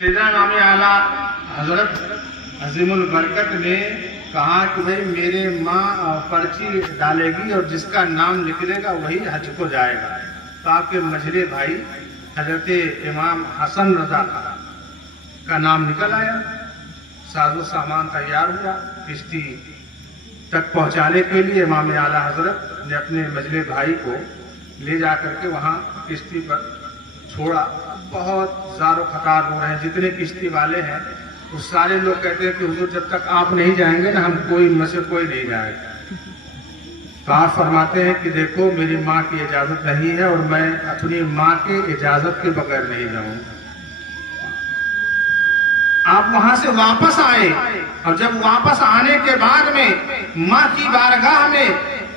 सैयदना इमाम आला हजरत अजीमुल बरकत ने कहा कि भाई मेरे माँ पर्ची डालेगी और जिसका नाम निकलेगा वही हज को जाएगा। तो आपके मझले भाई हजरत इमाम हसन रजा का नाम निकल आया। साजो सामान तैयार हुआ, किश्ती तक पहुंचाने के लिए इमाम आला हजरत ने अपने मझले भाई को ले जा करके वहाँ किश्ती पर छोड़ा। बहुत ज़ारो खतार हो रहे हैं, जितने किश्ती वाले हैं वो सारे लोग कहते हैं कि हुजूर जब तक आप नहीं जाएंगे ना हम कोई में से कोई नहीं जाएगा। तो आप फरमाते हैं कि देखो मेरी माँ की इजाज़त नहीं है और मैं अपनी माँ के इजाज़त के बगैर नहीं जाऊंगा। आप वहां से वापस आए और जब वापस आने के बाद में माँ की बारगाह में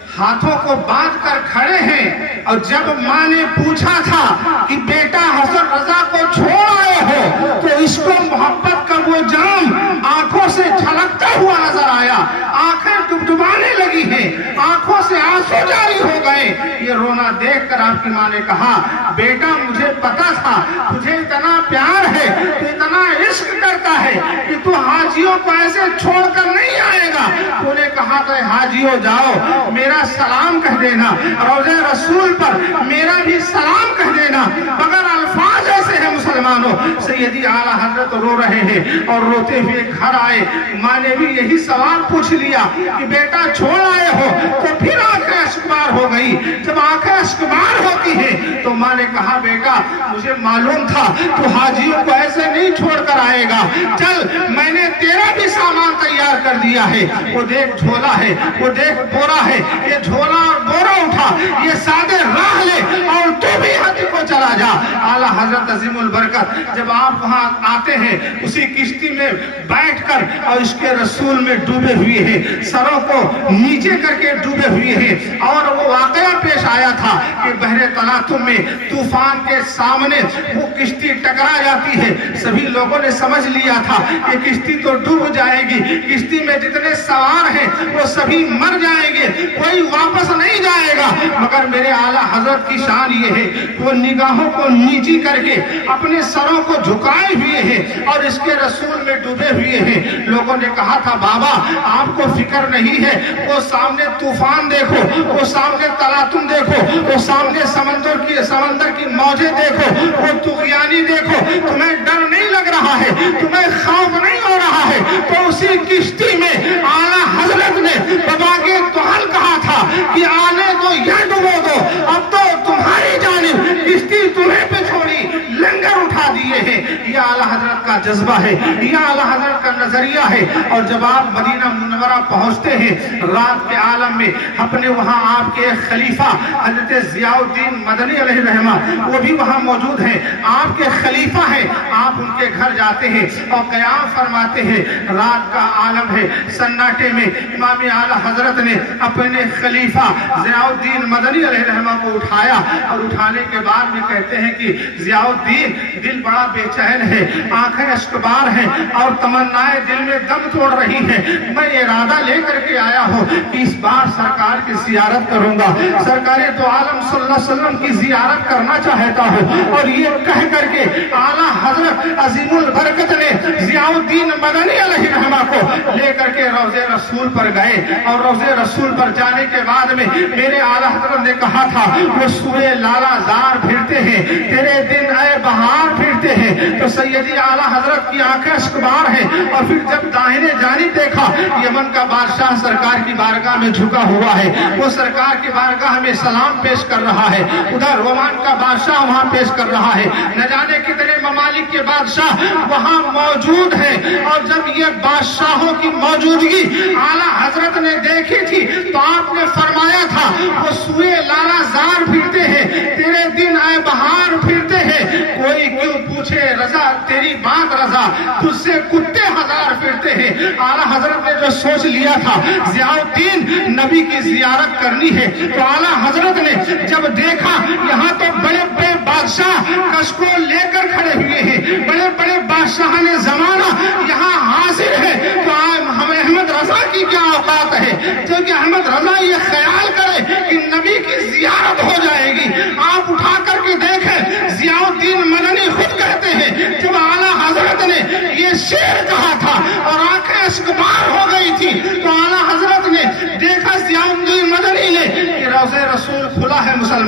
हाथों को बांध कर खड़े हैं और जब माँ ने पूछा था कि बेटा हसन रजा को छोड़ आए हो तो इसको मोहब्बत का वो जाम आंखों से छलकता हुआ नजर आया। आंखें डुबडुबाने लगी हैं, आंखों से आंसू जारी हो गए। ये रोना देखकर आपकी माँ ने कहा बेटा मुझे पता था तुझे इतना प्यार है, तू इतना इश्क करता है कि तू हाजियों को ऐसे छोड़कर नहीं आएगा। तूने कहा तो हाजियों जाओ मेरा सलाम कह देना, रोज़े रसूल पर मेरा भी सलाम कह देना। मगर अल्फाज ऐसे हैं मुसलमानों। सैयदी आला हजरत रो रहे हैं और रोते हुए घर आए। माँ ने भी यही सवाल पूछ लिया कि बेटा छोड़ आए हो, तो फिर आंखें अश्कबार हो गई। जब आंखें अश्कबार होती हैं तो माँ ने कहा बेटा मुझे मालूम था तू हाजियों को ऐसे नहीं छोड़कर आएगा। चल मैंने तेरा भी सामान तैयार कर दिया है। वो देख झोला है, वो देख बोरा है, ये झोला और बोरा उठा, ये सादे राह ले और तू भी हज को चला जा। आला हजरत अजीमुल बरकत जब आप वहां आते हैं उसी किश्ती में बैठकर और इसके रसूल में डूबे हुए हैं, सरों को नीचे करके डूबे हुए हैं। और वो वाकया पेश आया था कि बहरे तलातुम में तूफान के सामने वो किश्ती टकरा जाती है। सभी लोगों ने समझ लिया था कि किश्ती तो डूब जाएगी, किश्ती में जितने सवार हैं वो सभी मर जाएंगे, कोई वापस नहीं जाएगा। मगर मेरे आला हजरत की शान ये है वो निगाहों को नीची करके अपने सरों को झुकाए हुए हैं और इसके रसूल में डूबे हुए हैं। लोगों ने कहा था बाबा आपको फिक्र नहीं है, वो सामने तूफान देखो, वो सामने तलातुम देखो, वो सामने समंदर की मौजें देखो, वो तुगयानी देखो, तुम्हें डर नहीं लग रहा है, तुम्हें खौफ नहीं हो रहा है। तो उसी किश्ती में आला हजरत ने बाबा के तोहल कहा था कि आने दो या डुबो दो, अब तो तुम्हारी जानिब किश्ती तुम्हें पे छोड़ी, लंगर उठा दिए हैं। यह आला हजरत का जज्बा है, यह आला हजरत का नजरिया है। और जब आप मदीना मुनव्वरा पहुंचते हैं रात के आलम में, अपने वहां आपके एक खलीफा हजरत जियाउद्दीन मदनी अलैहि रहमा वो भी वहां मौजूद हैं, आपके खलीफा हैं। आप उनके घर जाते हैं और क़याम फरमाते हैं। रात का आलम है, सन्नाटे में इमाम आला हजरत ने अपने खलीफा जियाउद्दीन मदनी अलैहि रहमा को उठाया और उठाने के बाद में कहते हैं कि जियाउद्दीन दिल बड़ा बेचैन है, आंखें अश्कबार हैं और तमन्नाएं दिल में दम तोड़ रही हैं। मैं इरादा लेकर के आया हूँ कि इस बार सरकार की जियारत करूंगा, सरकारे तो आलम सल्लल्लाहु अलैहि वसल्लम की जियारत करना चाहता हूँ। और ये कह करके आला हजरत अजीमुल बरकत ने जियाउद्दीन मदनी अलैहि रहमा को लेकर के रोज़े रसूल पर गए। और रोज़े रसूल पर जाने के बाद में मेरे आला हजरत ने कहा था वो सूए लालाजार फिरते हैं, तेरे दिन आए बहार फिरते हैं। तो सैयदी आला हजरत की आंखें अश्कबार हैं। और फिर जब दाहिने जानिब देखा यमन का बादशाह सरकार की बारगाह में झुका हुआ है, वो सरकार की बारगाह में सलाम पेश कर रहा है। उधर रोमान का बादशाह वहां पेश कर रहा है, न जाने कितने ममालिक के बादशाह वहां मौजूद हैं। और जब ये बादशाहों की मौजूदगी आला हजरत ने देखी थी तो आपने फरमाया था वो सूए लालाजार फिरते हैं, तेरे दिन आए बहार फिरते हैं। कोई क्यों पूछे रजा तेरी बात रजा, तुझसे कुत्ते हजार फिरते हैं। आला हजरत ने जो सोच लिया था जियाउद्दीन नबी की जियारत करनी है, तो आला हजरत ने जब देखा यहाँ तो बड़े बड़े बादशाह कशको लेकर खड़े हुए हैं, बड़े बड़े बादशाह ने जमाना यहाँ हाजिर है, तो हमें अहमद रजा की क्या औकात है क्योंकि अहमद रजा ये ख्याल करे कि नबी की जियारत हो जाएगी। आप उठा करके देखें जियाउद्दीन मदनी खुद कहते हैं जब आला हजरत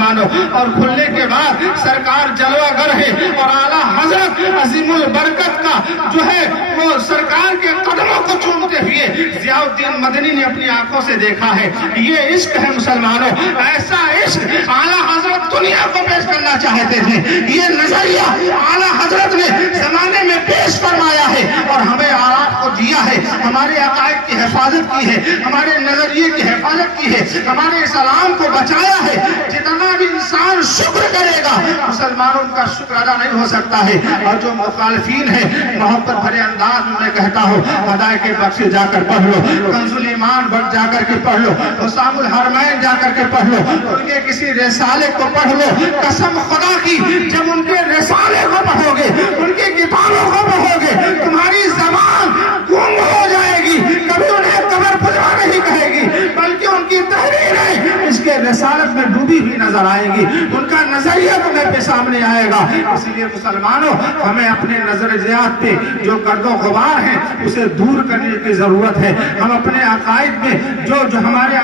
मुसलमानों। और खुलने के बाद सरकार जलवा गर है और आला हजरत अजीमुल बरकत का जो है वो सरकार के कदमों को चूमते हुए जियाउद्दीन मदनी ने अपनी आंखों से देखा है। ये इश्क है मुसलमानों, ऐसा इश्क आला हजरत दुनिया को पेश करना चाहते थे। ये नजरिया आला हजरत ने जमाने में पेश फरमाया है और हमें आराम को दिया है, हमारे अकायद की हिफाजत की है, हमारे नजरिए की हिफाजत की है, हमारे इस्लाम को बचाया है। जितना भी इंसान शुक्र करेगा मुसलमानों का शुक्र अदा नहीं हो सकता है। और जो मुखालिफीन है मोहब्बत भरे अंदाज में मैं कहता हूँ अदाए के बख्श जाकर पढ़ लो, कंजुल ईमान बट जाकर के पढ़ लो, हुसामुल हरमैन जाकर के पढ़ लो, उनके किसी रिसाले को पढ़ लो। कसम खुदा की जब उनके रिसाले को पढ़ोगे, उनकी किताबों को पढ़ोगे, तुम्हारी ज़बान गुम हो जाएगी, कभी उन्हें कब्र खुदा नहीं कहेगी, बल्कि उनकी तहरीरें इसके रिसालत में डूबी हुई नजर आएगी, उनका नजरिया तुम्हें पे सामने आएगा। इसलिए मुसलमानों हमें अपने नजरियात पे जो गर्दो गुबार है उसे दूर करने की जरूरत है। हम अपने अकायद में जो हमारे